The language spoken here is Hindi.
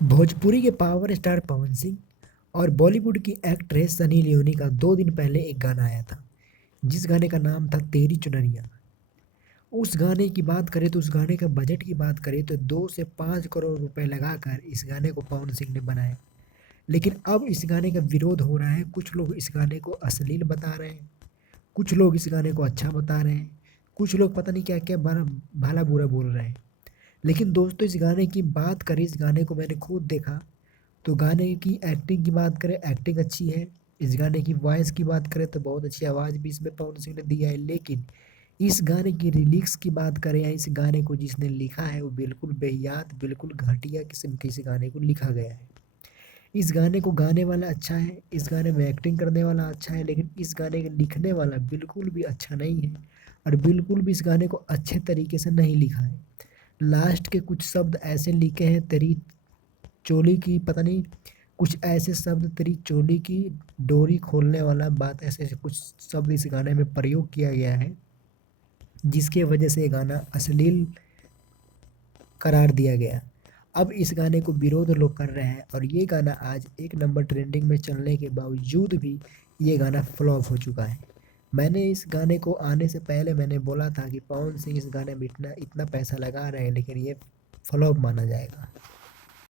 भोजपुरी के पावर स्टार पवन सिंह और बॉलीवुड की एक्ट्रेस सनी लियोनी का 2 दिन पहले एक गाना आया था, जिस गाने का नाम था तेरी चुनरिया। उस गाने की बात करें तो उस गाने का बजट की बात करें तो 2 से 5 करोड़ रुपए लगाकर इस गाने को पवन सिंह ने बनाया। लेकिन अब इस गाने का विरोध हो रहा है। कुछ लोग इस गाने को अश्लील बता रहे हैं, कुछ लोग इस गाने को अच्छा बता रहे हैं, कुछ लोग पता नहीं क्या क्या भला बुरा बोल रहे हैं। लेकिन दोस्तों, इस गाने की बात करें, इस गाने को मैंने खुद देखा तो गाने की एक्टिंग की बात करें, एक्टिंग अच्छी है। इस गाने की वॉइस की बात करें तो बहुत अच्छी आवाज़ भी इसमें पवन सिंह ने दिया है। लेकिन इस गाने की लिरिक्स की बात करें या इस गाने को जिसने लिखा है वो बिल्कुल बेहियात, बिल्कुल घटिया किस्म के इस गाने को लिखा गया है। इस गाने को गाने वाला अच्छा है, इस गाने में एक्टिंग करने वाला अच्छा है, लेकिन इस गाने के लिखने वाला बिल्कुल भी अच्छा नहीं है और बिल्कुल भी इस गाने को अच्छे तरीके से नहीं लिखा है। लास्ट के कुछ शब्द ऐसे लिखे हैं, तेरी चोली की पता नहीं, कुछ ऐसे शब्द, तेरी चोली की डोरी खोलने वाला बात, ऐसे ऐसे कुछ शब्द इस गाने में प्रयोग किया गया है, जिसके वजह से ये गाना अश्लील करार दिया गया। अब इस गाने को विरोध लोग कर रहे हैं और ये गाना आज 1 नंबर ट्रेंडिंग में चलने के बावजूद भी ये गाना फ्लॉप हो चुका है। मैंने इस गाने को आने से पहले मैंने बोला था कि पवन सिंह इस गाने में इतना इतना पैसा लगा रहे हैं, लेकिन ये फ्लॉप माना जाएगा।